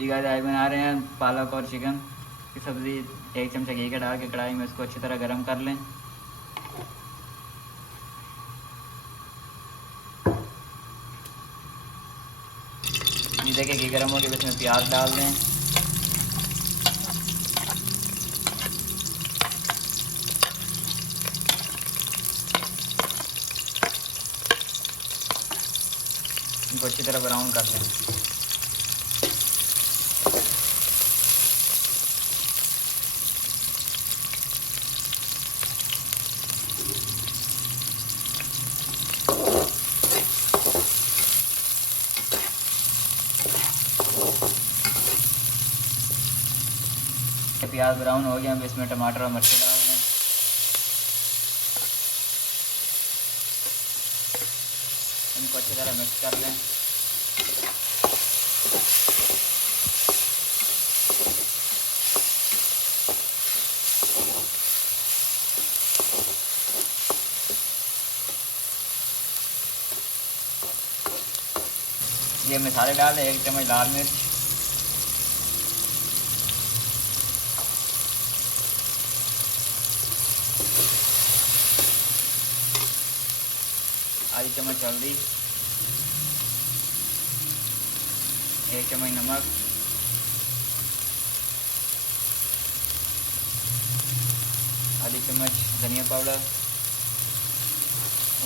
जी guys, आज बना रहे हैं पालक और चिकन की सब्ज़ी। 1 चमचा घी का डाल के कढ़ाई में इसको अच्छी तरह गर्म कर लें। ये देखिए घी गर्म हो गया, इसमें प्याज डाल दें। इनको अच्छी तरह ब्राउन कर लें। प्याज ब्राउन हो गया, अब इसमें टमाटर और मिर्च डाल दें। इनको अच्छी तरह मिक्स कर लें। ये मसाले डाल दें। 1 चम्मच लाल मिर्च, आधी चम्मच हल्दी, 1 चम्मच नमक, आधी चम्मच धनिया पाउडर,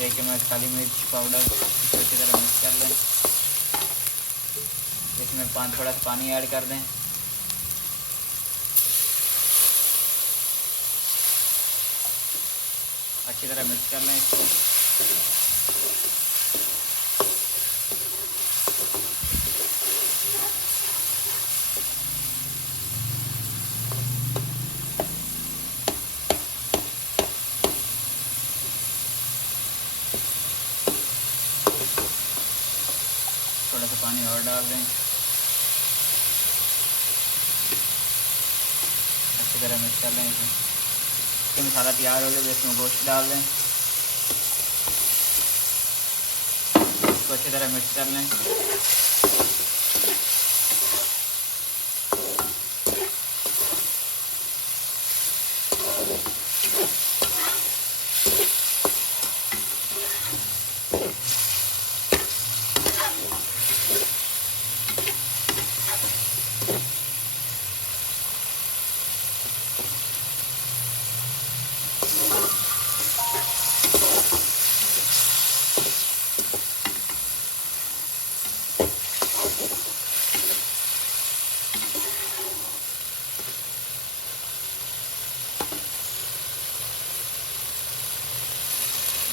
1 चम्मच काली मिर्च पाउडर। इसको अच्छी तरह मिक्स कर लें। इसमें थोड़ा सा पानी ऐड कर दें। अच्छी तरह मिक्स कर लें इसको। थोड़ा सा पानी और डाल दें। अच्छी तरह मिक्स कर लें इसे। ये मसाला तैयार हो गया, इसमें गोश्त डाल दें। इसको अच्छी तरह मिक्स कर लें।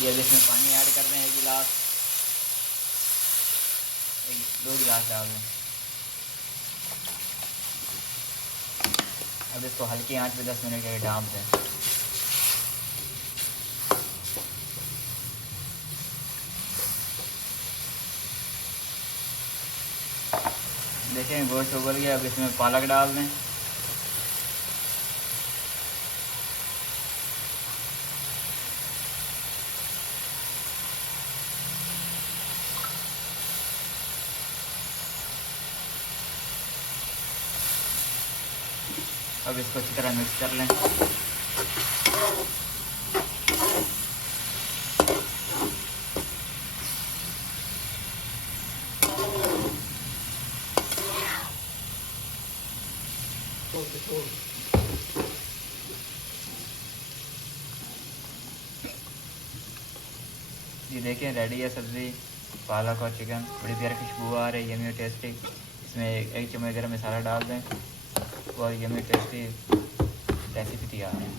ये इसमें पानी ऐड कर दें। 1 गिलास, 2 गिलास डाल दें। अब इसको हल्की आंच पे 10 मिनट के लिए ढाँप दें। देखें गोश्त उबल गया, अब इसमें पालक डाल दें। अब इसको अच्छी तरह मिक्स कर लें। ये देखें रेडी है सब्ज़ी पालक और चिकन। बड़ी प्यारी खुशबू आ रही है, यम्मी और टेस्टी। इसमें 1 चम्मच गरम मसाला डाल दें और यम्मी टेस्टी रेसिपी तैयार है।